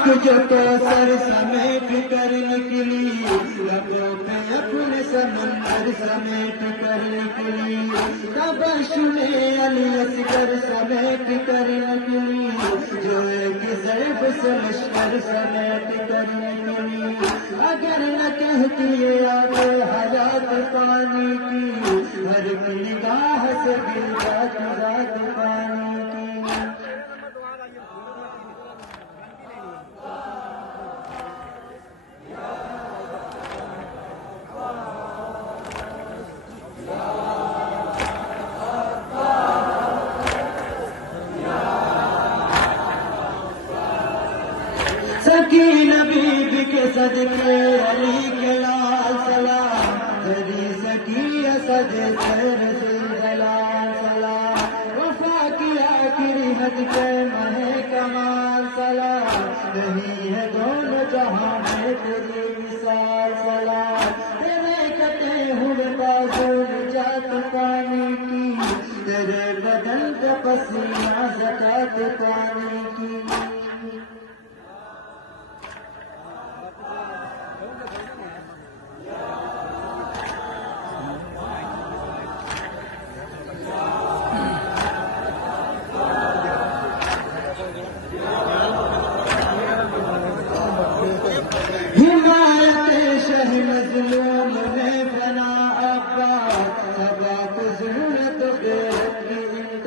इश्क जो कौसर समेट कर निकली, लबों पे अपने समंदर समेट कर निकली, तबश में अली असगर समेट कर निकली, जो एक ज़र्ब से लश्कर समेट कर निकली। अगर न कहती ये आगे हयात पानी की, हर की निगाह से गिर जात जात पानी की। सकीन बीबी के सदके अली के लाल सलाम, तेरी सकी असद रसूल सलाम सलाम, वफा की आखिरी हद पे महे कमाल सलाम, नहीं है दोनों जहां में तेरी मिसाल सलाम। तेरे कटे हुए बाजू जात पानी की, तेरे बदन पे पसीना ज़कात पानी की।